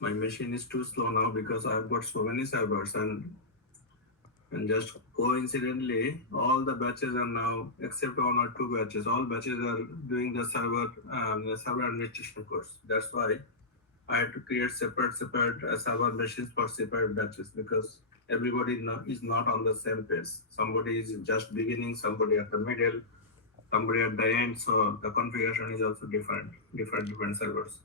My machine is too slow now because I've got so many servers, and just coincidentally, all the batches are now, except one or two batches, all batches are doing the server administration course. That's why I had to create separate server machines for separate batches because everybody is not on the same pace. Somebody is just beginning, somebody at the middle, somebody at the end. So the configuration is also different servers.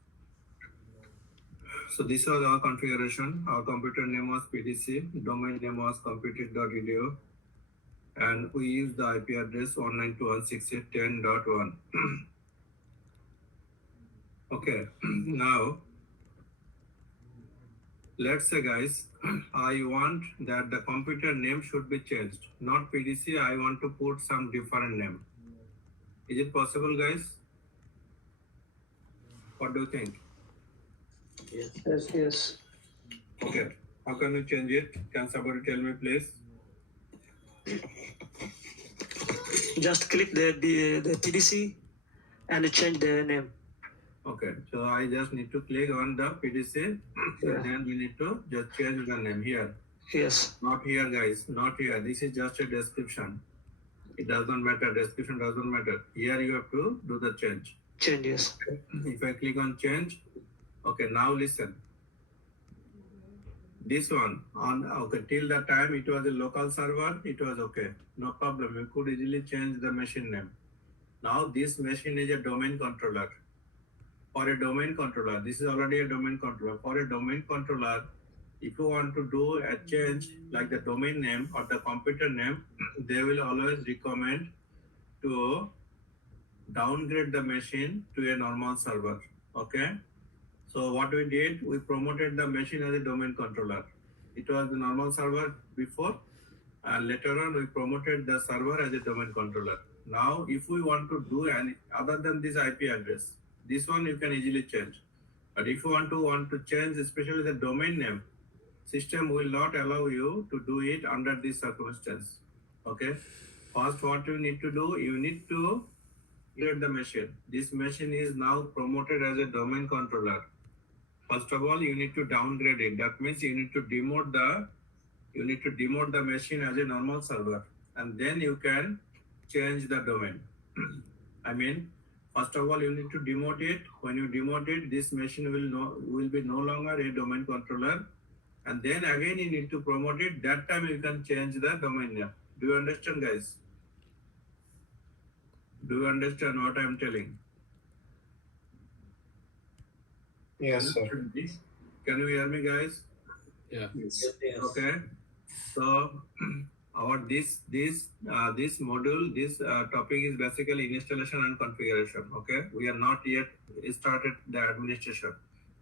So this was our configuration. Our computer name was PDC, domain name was computed.edu, and we use the IP address 192.168.10.1. Okay, now let's say guys, I want that the computer name should be changed, not PDC. I want to put some different name. Is it possible, guys? What do you think? Yes. Okay, how can we change it? Can somebody tell me, please? Just click the PDC and change the name. Okay, so I just need to click on the PDC, and then we need to just change the name here. Yes. Not here, guys. Not here. This is just a description. It does not matter. Description doesn't matter. Here you have to do the change. Change, yes. If I click on change, okay, now listen. This one on okay till the time it was a local server, it was okay, no problem. You could easily change the machine name. Now this machine is a domain controller. For a domain controller, this is already a domain controller. For a domain controller, if you want to do a change like the domain name or the computer name, they will always recommend to downgrade the machine to a normal server. Okay. So what we did, we promoted the machine as a domain controller. It was the normal server before, and later on we promoted the server as a domain controller. Now, if we want to do any other than this IP address, this one you can easily change. But if you want to change, especially the domain name, system will not allow you to do it under this circumstance. Okay. First, what you need to do, you need to create the machine. This machine is now promoted as a domain controller. First of all, you need to downgrade it. That means you need to demote the machine as a normal server, and then you can change the domain. I mean, first of all, you need to demote it. When you demote it, this machine will be no longer a domain controller, and then again you need to promote it. That time you can change the domain name. Do you understand, guys? Do you understand what I am telling? Yes, sir. Can you hear me, guys? Yeah. Yes. Okay. So our this module, this topic is basically installation and configuration. Okay, we are not yet started the administration.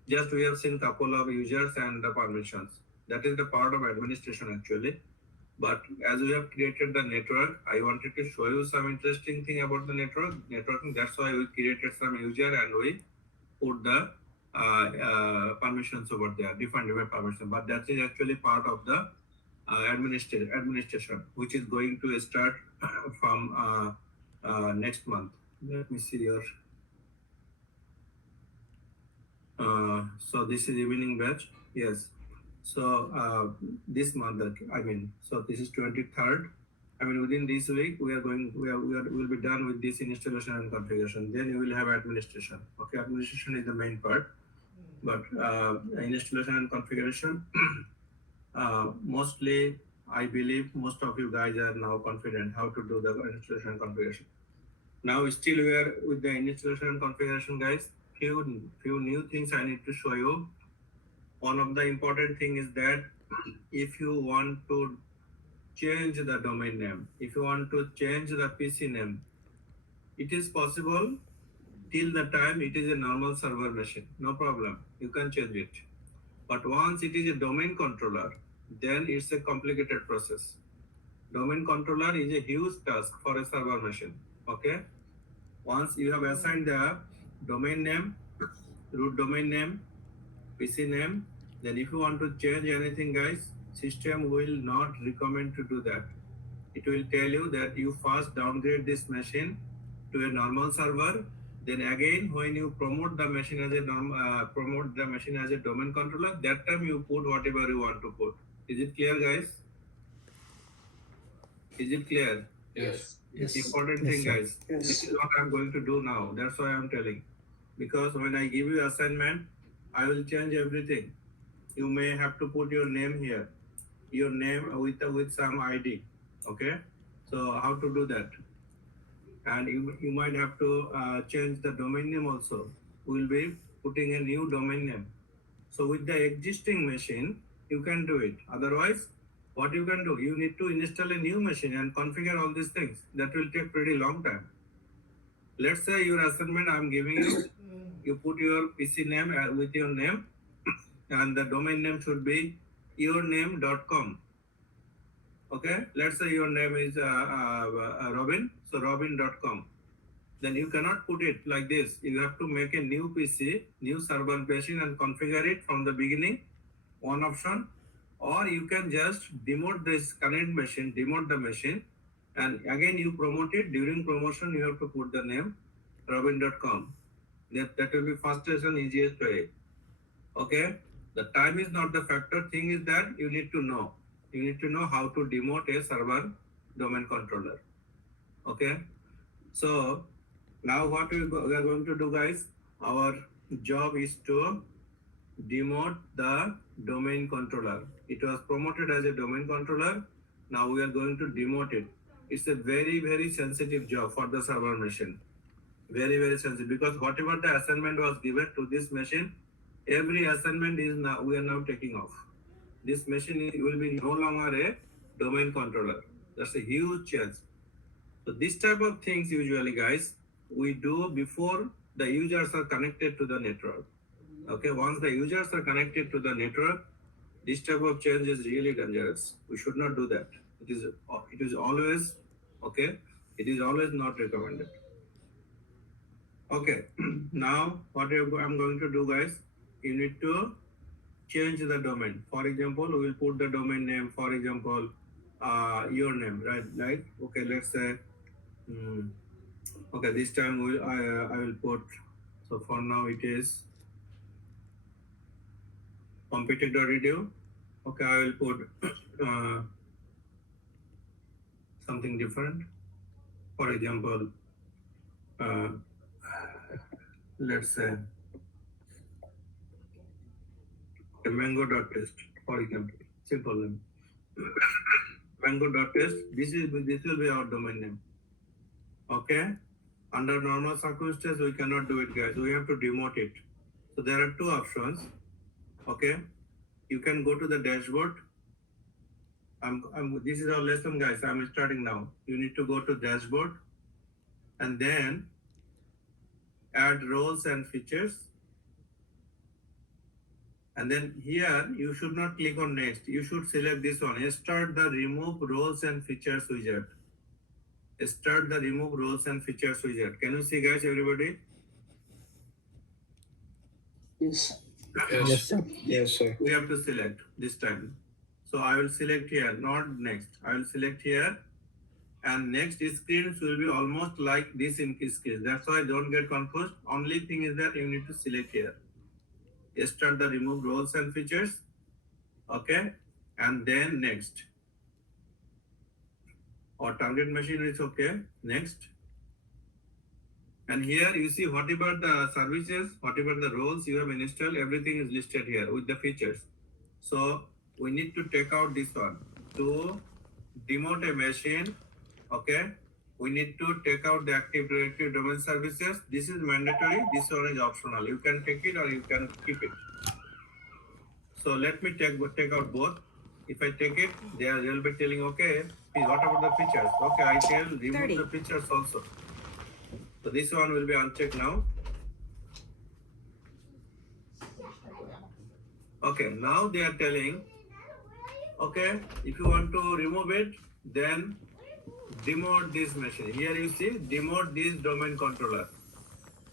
Just we have seen couple of users and the permissions. That is the part of administration actually. But as we have created the network, I wanted to show you some interesting thing about the networking. That's why we created some user and we put the permissions over there, different permissions. But that is actually part of the administration, which is going to start from next month. Let me see here. So this is evening batch. Yes. So this month, so this is 23rd. I mean, within this week, we'll be done with this installation and configuration. Then you will have administration. Okay, administration is the main part, but installation and configuration, mostly, I believe most of you guys are now confident how to do the installation and configuration. Now, still we are with the installation and configuration, guys. Few new things I need to show you. One of the important thing is that if you want to change the domain name, if you want to change the PC name, it is possible till the time it is a normal server machine. No problem. You can change it. But once it is a domain controller, then it's a complicated process. Domain controller is a huge task for a server machine. Okay. Once you have assigned the domain name, root domain name, PC name, then if you want to change anything, guys, system will not recommend to do that. It will tell you that you first downgrade this machine to a normal server, Then again, when you promote the machine as a domain controller, that time you put whatever you want to put. Is it clear, guys? Is it clear? Yes. Yes. Important Yes, thing, sir. guys. Yes. This is what I'm going to do now. That's why I'm telling. Because when I give you assignment, I will change everything. You may have to put your name here, your name with some ID. Okay. So how to do that? And you might have to change the domain name also. We'll be putting a new domain name. So with the existing machine, you can do it. Otherwise, what you can do, you need to install a new machine and configure all these things. That will take pretty long time. Let's say your assignment I'm giving you, you put your PC name with your name, and the domain name should be yourname.com. Okay, let's say your name is Robin, so robin.com. Then you cannot put it like this. You have to make a new PC, new server machine, and configure it from the beginning, one option. Or you can just demote this current machine, demote the machine, and again you promote it. During promotion, you have to put the name robin.com. That will be fastest and easiest way. Okay, the time is not the factor. Thing is that you need to know. You need to know how to demote a server domain controller. Okay, so now what we are going to do, guys, our job is to demote the domain controller. It was promoted as a domain controller. Now we are going to demote it. It's a very, very sensitive job for the server machine. Very, very sensitive, because whatever the assignment was given to this machine, every assignment is now, we are now taking off. This machine will be no longer a domain controller. That's a huge change. So this type of things usually, guys, we do before the users are connected to the network. Okay, once the users are connected to the network, this type of change is really dangerous. We should not do that. It is always, okay, it is always not recommended. Okay, now what I'm going to do, guys, you need to change the domain. For example, we will put the domain name, for example, your name, right? Okay, let's say, okay, this time I will put, so for now it is computer.edu. Okay, I will put something different. For example, let's say mango.test, for example, simple name. Mango.test, this will be our domain name. Okay, under normal circumstances we cannot do it, guys. We have to demote it. So there are two options. Okay, you can go to the dashboard. This is our lesson, guys. I'm starting now. You need to go to dashboard and then add roles and features. And then here you should not click on next. You should select this one. Start the remove roles and features wizard. Start the remove roles and features wizard. Can you see, guys, everybody? Yes. Yes, sir. Yes, sir. We have to select this time. So I will select here, not next. I will select here, and next screens will be almost like this in screen. That's why don't get confused. Only thing is that you need to select here. Start the remove roles and features. Okay, and then next. Or target machine is okay. Next. And here you see whatever the services, whatever the roles you have installed, everything is listed here with the features. So we need to take out this one. To demote a machine, okay, we need to take out the Active Directory domain services. This is mandatory, this one is optional. You can take it or you can keep it. So let me take out both. If I take it, they'll be telling, okay, what about the features? Okay, I can remove 30. the features also. So this one will be unchecked now. Okay, now they are telling, okay, if you want to remove it, then demote this machine. Here you see, demote this domain controller.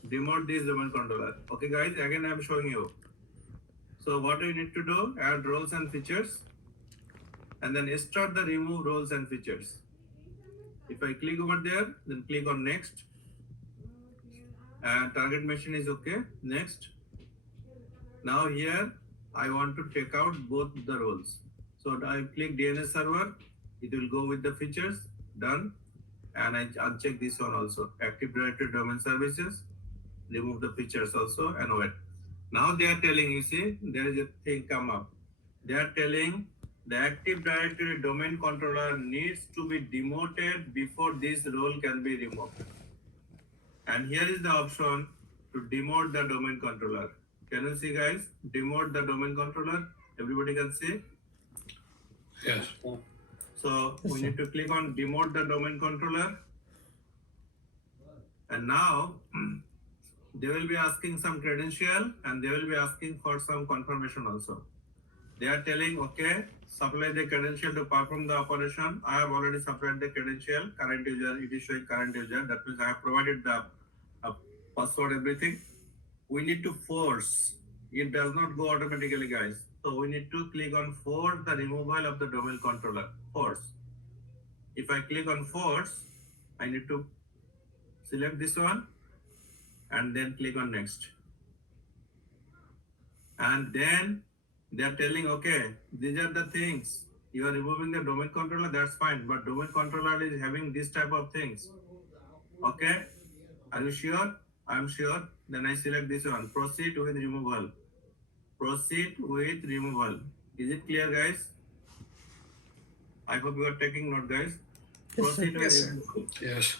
Demote this domain controller. Okay, guys, again I am showing you. So what you need to do, add roles and features, and then start the remove roles and features. If I click over there, then click on next, And target machine is okay. Next. Now here I want to take out both the roles. So I click DNS server. It will go with the features. Done. And I uncheck this one also. Active Directory domain services. Remove the features also and wait. Now they are telling, you see, there is a thing come up. They are telling the Active Directory domain controller needs to be demoted before this role can be removed. And here is the option to demote the domain controller. Can you see, guys? Demote the domain controller. Everybody can see. Yes. So we need to click on demote the domain controller. And now they will be asking some credential and they will be asking for some confirmation also. They are telling, okay, supply the credential to perform the operation. I have already supplied the credential, current user, it is showing current user. That means I have provided the password, everything. We need to force. It does not go automatically, guys. So we need to click on force the removal of the domain controller. Force. If I click on force, I need to select this one and then click on next. And then they are telling, okay, these are the things. You are removing the domain controller, that's fine. But domain controller is having this type of things. Okay, are you sure? I'm sure. Then I select this one. Proceed with removal. Proceed with removal. Is it clear, guys? I hope you are taking note, guys. Proceed with Yes, sir. removal. Yes.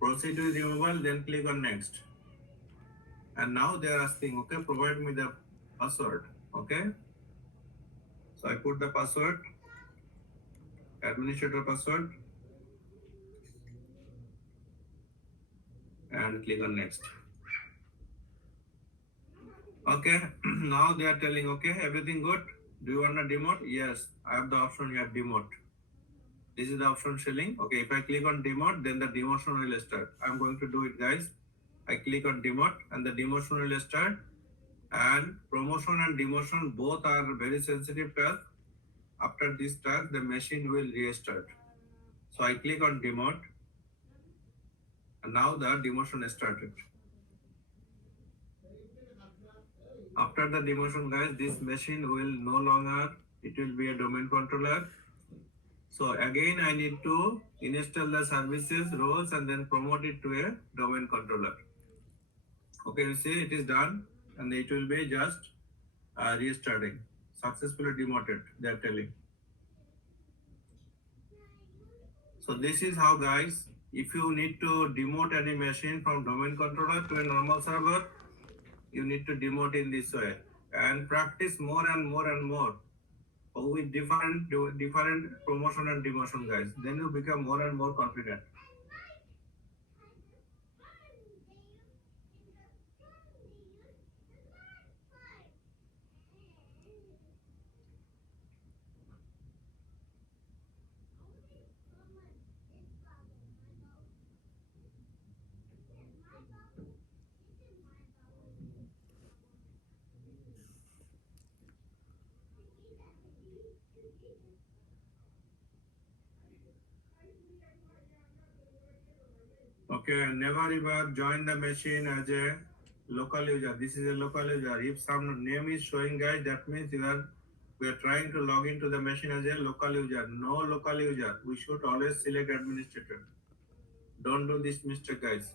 Proceed with removal, then click on next. And now they are asking, okay, provide me the password. Okay. So I put the password, administrator password, and click on next. Okay, now they are telling, okay, everything good. Do you want to demote? Yes, I have the option, you have demote. This is the option showing. Okay, if I click on demote, then the demotion will start. I'm going to do it, guys. I click on demote and the demotion will start. And promotion and demotion both are very sensitive task. After this task, the machine will restart. So I click on demote and now the demotion started. After the demotion, guys, this machine will no longer, it will be a domain controller. So again, I need to install the services roles and then promote it to a domain controller. Okay, you see it is done and it will be just restarting. Successfully demoted, they are telling. So this is how, guys, if you need to demote any machine from domain controller to a normal server, you need to demote in this way and practice more and more and more with different promotion and demotion, guys. Then you become more and more confident. Okay, never ever join the machine as a local user. This is a local user. If some name is showing, guys, that means we are trying to log into the machine as a local user. No local user. We should always select administrator. Don't do this mistake, guys.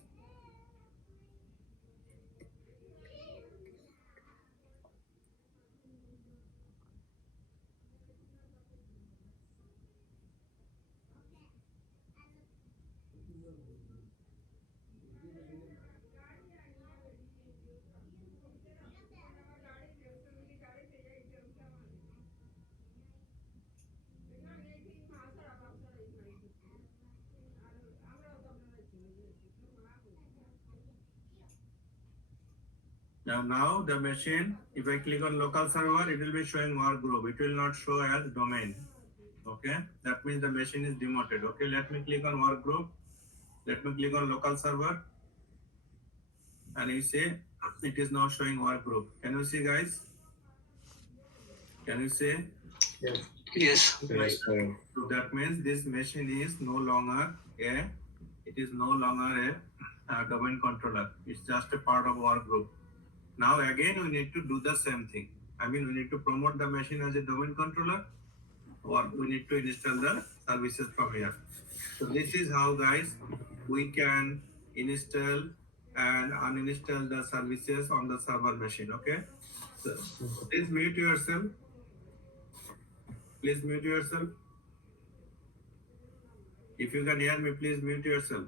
Now the machine, if I click on local server, it will be showing work group. It will not show as domain. Okay, that means the machine is demoted. Okay, let me click on work group. Let me click on local server. And you see it is now showing work group. Can you see, guys? Can you see? Yes. Yes. Yes, sir. So that means this machine is no longer a domain controller. It's just a part of our group. Now again, we need to do the same thing. I mean, we need to promote the machine as a domain controller, or we need to install the services from here. So this is how, guys, we can install and uninstall the services on the server machine. Okay. So please mute yourself. Please mute yourself. If you can hear me, please mute yourself.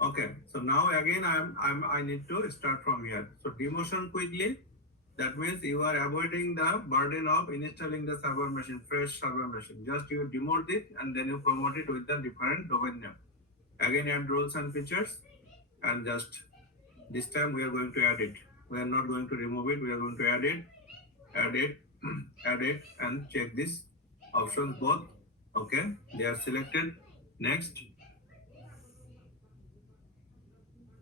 Okay, so now again I need to start from here. So demotion quickly. That means you are avoiding the burden of installing the server machine, fresh server machine. Just you demote it and then you promote it with the different domain name. Again add roles and features, and just this time we are going to add it. We are not going to remove it. We are going to add it, add it, add it, and check this options both. Okay, they are selected. Next.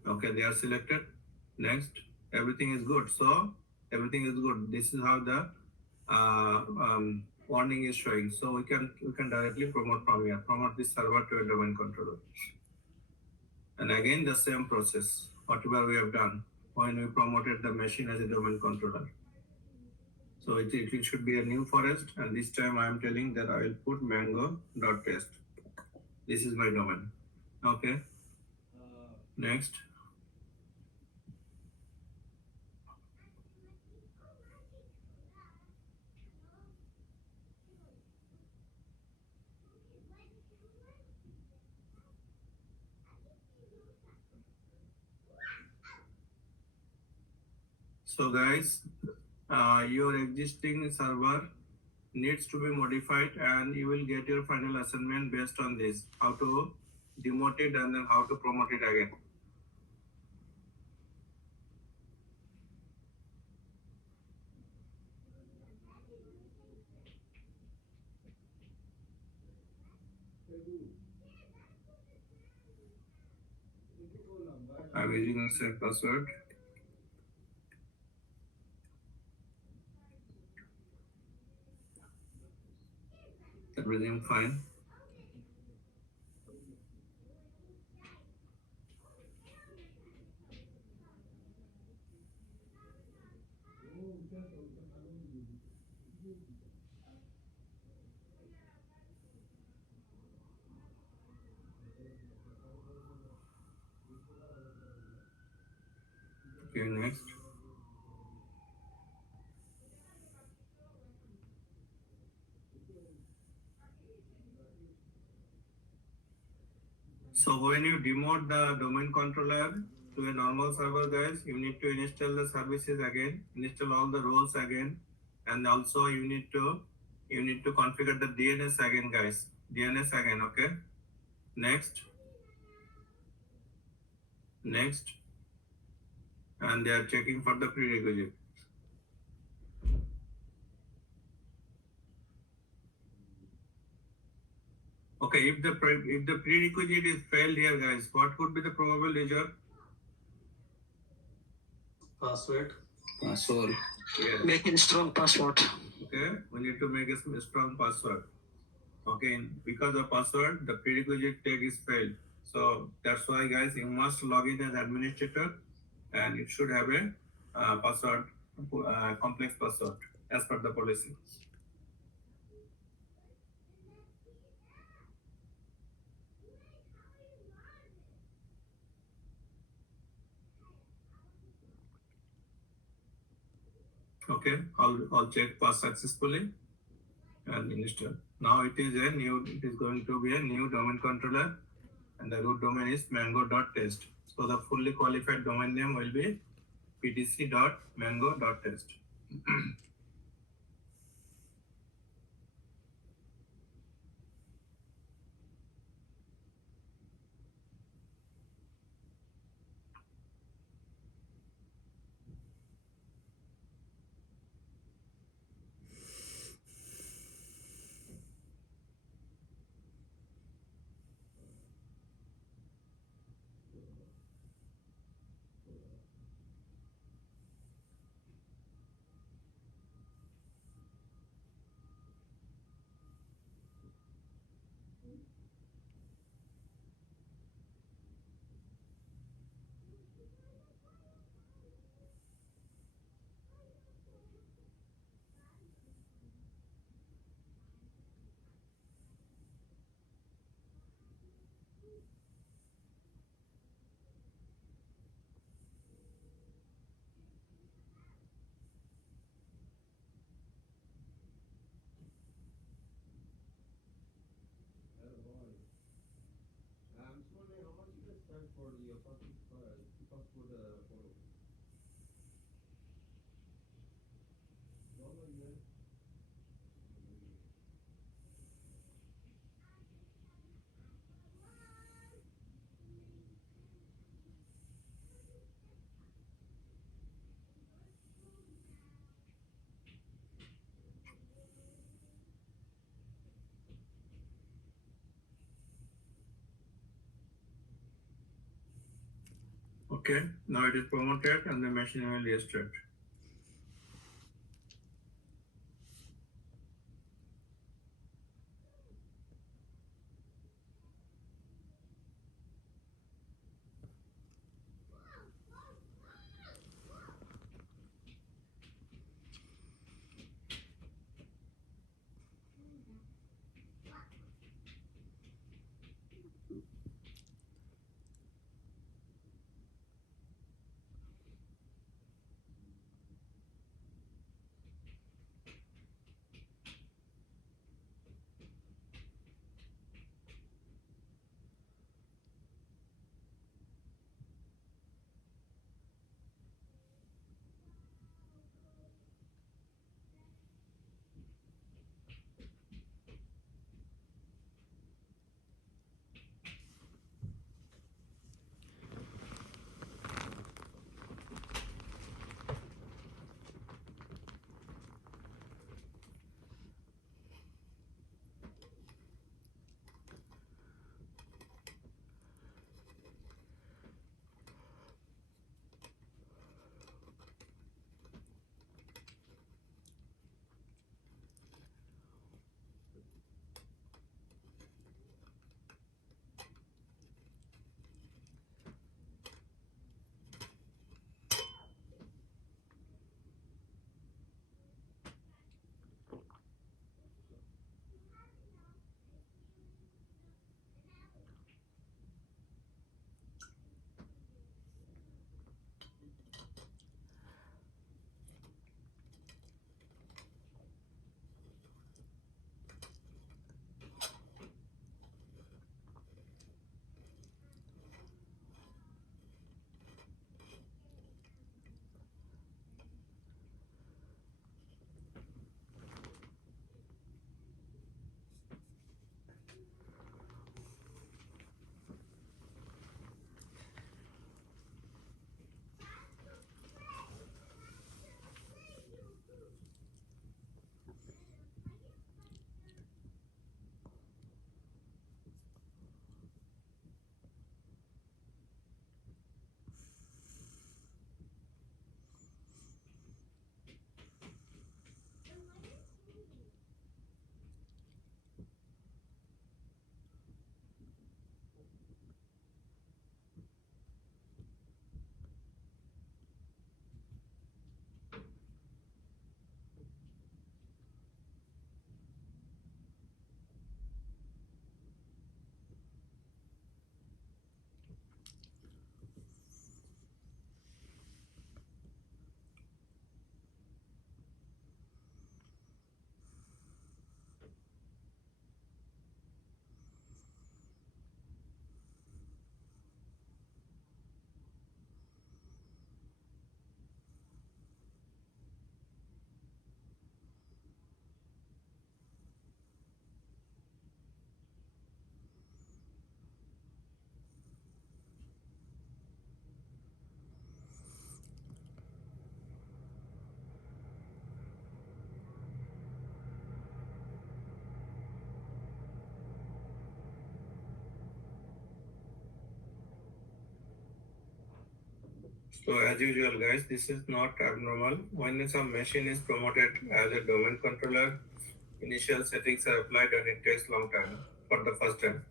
Okay, they are selected. Next, everything is good. So everything is good. This is how the warning is showing. So we can directly promote from here. Promote this server to a domain controller. And again the same process. Whatever we have done when we promoted the machine as a domain controller. So it should be a new forest, and this time I am telling that I will put mango.test. This is my domain. Okay. Next. So guys, your existing server needs to be modified, and you will get your final assignment based on this, how to demote it and then how to promote it again. I'm using the same password. Everything fine. Okay, next. So when you demote the domain controller to a normal server, guys, you need to install the services again, install all the roles again, and also you need to configure the DNS again, guys. DNS again, okay? Next. Next. And they are checking for the prerequisite. Okay, if the prerequisite is failed here, guys, what could be the probable result? Password. Password. Yes. Making strong password. Okay, we need to make a strong password. Okay, because of password, the prerequisite tag is failed. So that's why, guys, you must log in as administrator, and it should have a password, complex password as per the policy. Okay, I'll check pass successfully and install. Now it is going to be a new domain controller, and the root domain is mango.test. So the fully qualified domain name will be ptc.mango.test. Okay, now it is promoted and the machine will restart. So as usual guys, this is not abnormal. When some machine is promoted as a domain controller, initial settings are applied and it takes long time for the first time.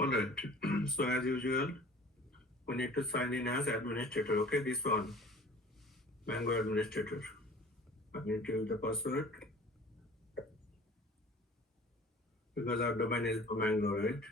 All right. So as usual, we need to sign in as administrator. Okay, this one, Mango administrator. I need to use the password because our domain is Mango, right?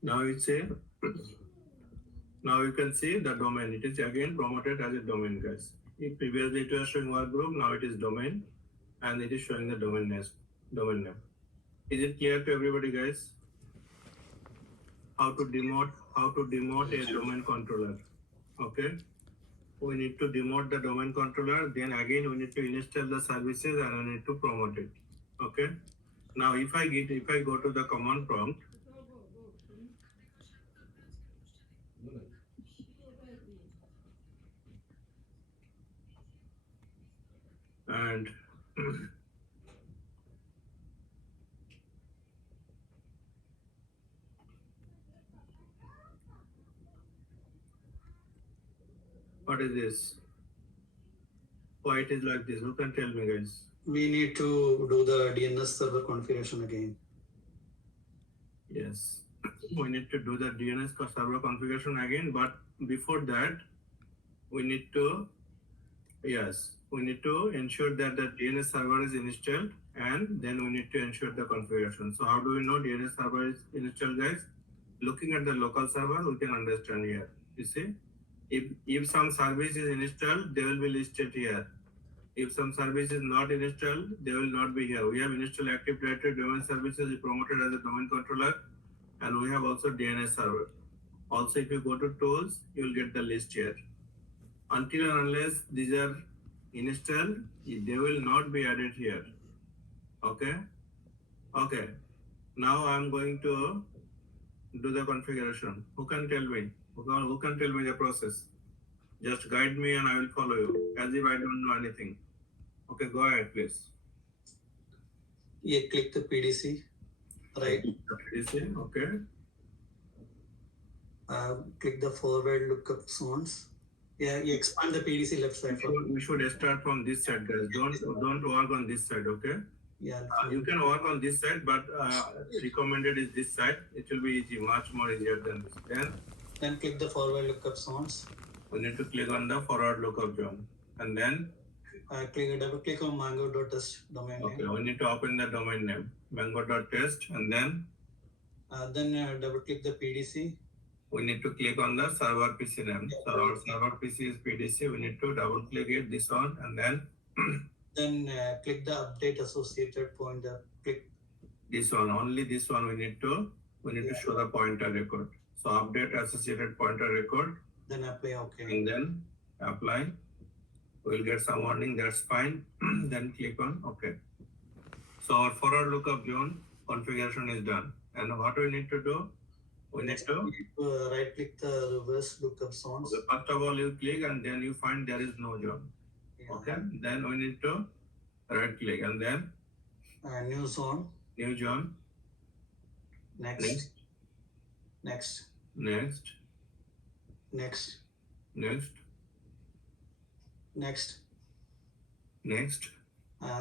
Now it's a now you can see the domain. It is again promoted as a domain, guys. If previously it was showing work group, now it is domain, and it is showing the domain name. Is it clear to everybody, guys? How to demote a domain controller? Okay. We need to demote the domain controller. Then again we need to install the services and we need to promote it. Okay. Now if I go to the command prompt. And what is this? Why it is like this? Who can tell me, guys? We need to do the DNS server configuration again. Yes, we need to do the DNS server configuration again, but before that, we need to ensure that the DNS server is installed, and then we need to ensure the configuration. So how do we know DNS server is installed, guys? Looking at the local server, we can understand here. You see, if some service is installed, they will be listed here. If some service is not installed, they will not be here. We have installed Active Directory domain services promoted as a domain controller, and we have also DNS server. Also, if you go to tools, you will get the list here. Until and unless these are installed, they will not be added here. Okay. Okay. Now I'm going to do the configuration. Who can tell me? Who can tell me the process? Just guide me and I will follow you as if I don't know anything. Okay, go ahead, please. Yeah, click the PDC, right? PDC, okay. Click the forward lookup zones. Yeah, you expand the PDC left side. We should start from this side, guys. Don't work on this side, okay? Yeah. You can work on this side, but recommended is this side. It will be easy, much more easier than this. Then click the forward lookup zones. We need to click on the forward lookup zone, and then double click on mango.test domain name. Okay, we need to open the domain name mango.test, and then double click the PDC. We need to click on the server PC name. So our server PC is PDC. We need to double click it, this one, and then click the update associated pointer. Click this one. Only this one we need to show the pointer record. So update associated pointer record. Then apply, okay. And then apply. We'll get some warning, that's fine. Then click on OK. So our forward lookup zone configuration is done. And what we need to do? We need to right click the reverse lookup zones. Okay, first of all, you click and then you find there is no zone. Yeah. Okay. Then we need to right click and then new zone. New zone. Next. Next.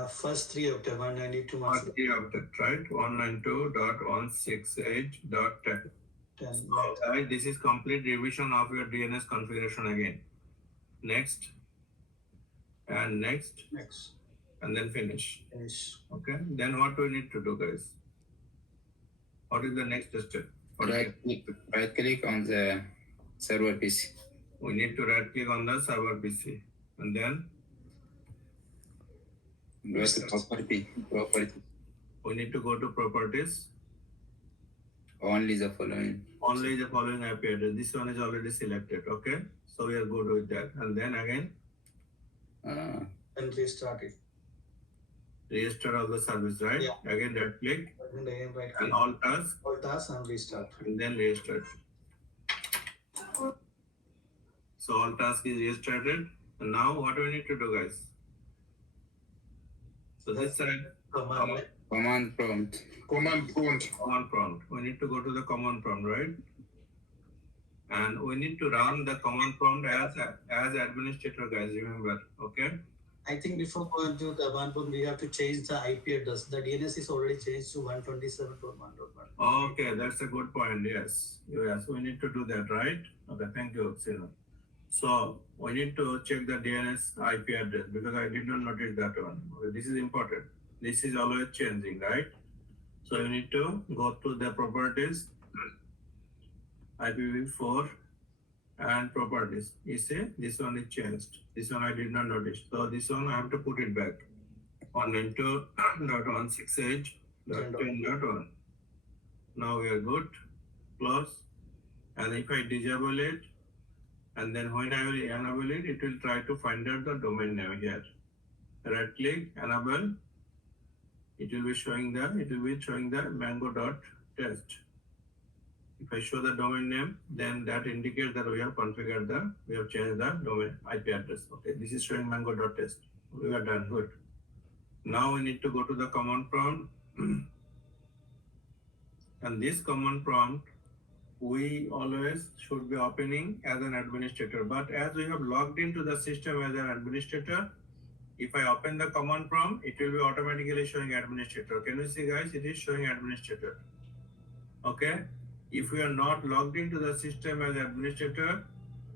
First 3 octet 192. First 3 octet, right? 192.168.10. So, this is complete revision of your DNS configuration again. Next. And then finish. Okay. Then what do we need to do, guys? What is the next step? Right click on the server PC. We need to right click on the server PC and then Go to property. we need to go to properties. Only the following. Only the following IP address. This one is already selected. Okay. So we are good with that. And then again, And restart it. register of the service, right? Yeah. Again, right click And again right and click, all tasks all tasks and restart. and then register. So all task is restarted. And now what do we need to do, guys? So this side, Command. Command prompt. command prompt. We need to go to the command prompt, right? And we need to run the command prompt as administrator, guys. Remember, okay? I think before going to command prompt, we have to change the IP address. The DNS is already changed to 127.1.1. Okay, that's a good point. Yes, we need to do that, right? Okay, thank you, Sina. So we need to check the DNS IP address because I did not notice that one. Okay, this is important. This is always changing, right? So you need to go to the properties, IPv4 and properties. You see, this one is changed. This one I did not notice. So this one I have to put it back. 192.168.10.1. Now we are good. Close. And if I disable it, and then when I will enable it, it will try to find out the domain name here. Right click, enable. It will be showing the mango.test. If I show the domain name, then that indicates that we have configured we have changed the domain IP address. Okay, this is showing mango.test. We are done, good. Now we need to go to the command prompt. And this command prompt, we always should be opening as an administrator. But as we have logged into the system as an administrator, if I open the command prompt, it will be automatically showing administrator. Can you see, guys? It is showing administrator. Okay. If we are not logged into the system as administrator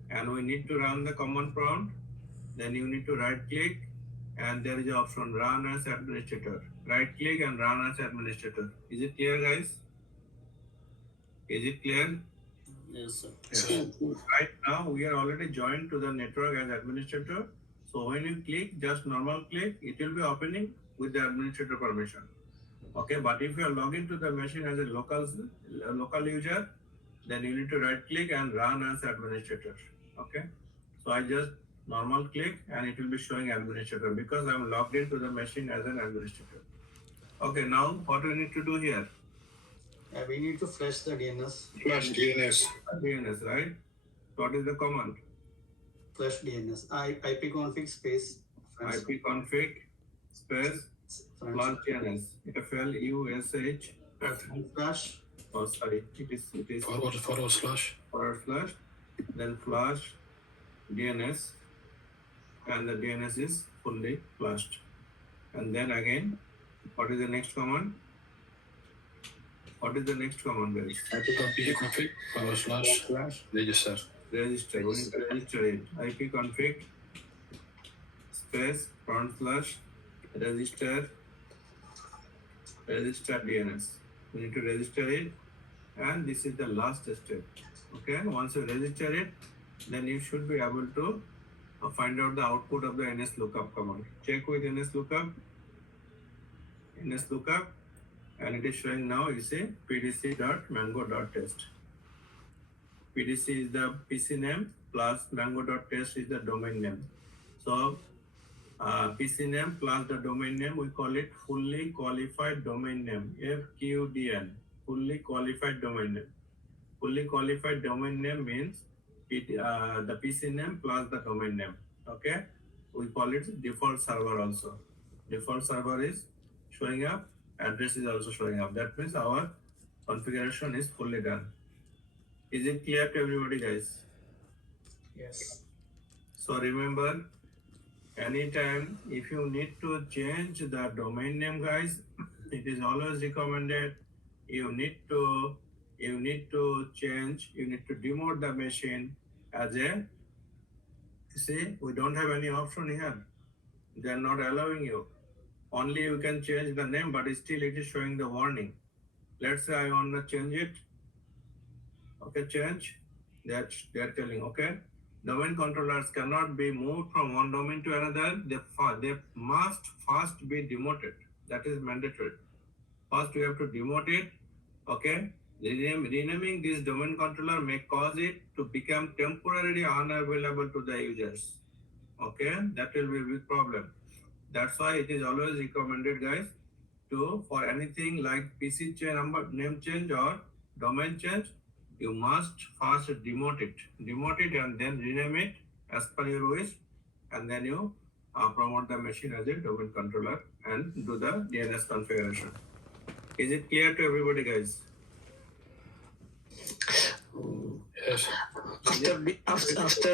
and we need to run the command prompt, then you need to right click and there is an option run as administrator. Right click and run as administrator. Is it clear, guys? Is it clear? Yes, sir. Right now we are already joined to the network as administrator. So when you click, just normal click, it will be opening with the administrator permission. Okay, but if you are logged into the machine as a local user, then you need to right click and run as administrator. Okay, so I just normal click and it will be showing administrator because I'm logged into the machine as an administrator. Okay, now what we need to do here? We need to flash the DNS. Flash DNS. DNS, right? What is the command? Flash DNS. ipconfig space. ipconfig space flash DNS. FLUSH. Flash. Oh, sorry. It is Forward slash. Then flash DNS, and the DNS is fully flashed. And then again, what is the next command? What is the next command, guys? ipconfig forward slash register. Register. We need to register it. ipconfig space /register DNS. We need to register it, and this is the last step. Okay, once you register it, then you should be able to find out the output of the NSLOOKUP command. Check with NSLOOKUP, and it is showing now. You see pdc.mango.test. PDC is the PC name plus mango.test is the domain name. So PC name plus the domain name, we call it fully qualified domain name, FQDN, fully qualified domain name. Fully qualified domain name means the PC name plus the domain name. Okay, we call it default server also. Default server is showing up, address is also showing up. That means our configuration is fully done. Is it clear to everybody, guys? Yes. So remember, anytime if you need to change the domain name, guys, it is always recommended you need to demote the machine as a, see, we don't have any option here. They are not allowing you. Only you can change the name, but still it is showing the warning. let's say I want to change it. Okay, change. They're telling, okay, domain controllers cannot be moved from one domain to another. They must first be demoted. That is mandatory. First, we have to demote it. Okay, renaming this domain controller may cause it to become temporarily unavailable to the users. Okay, that will be a big problem. That's why it is always recommended, guys, to for anything like PC name change or domain change, you must first demote it and then rename it as per your wish, and then you promote the machine as a domain controller and do the DNS configuration. Is it clear to everybody, guys? After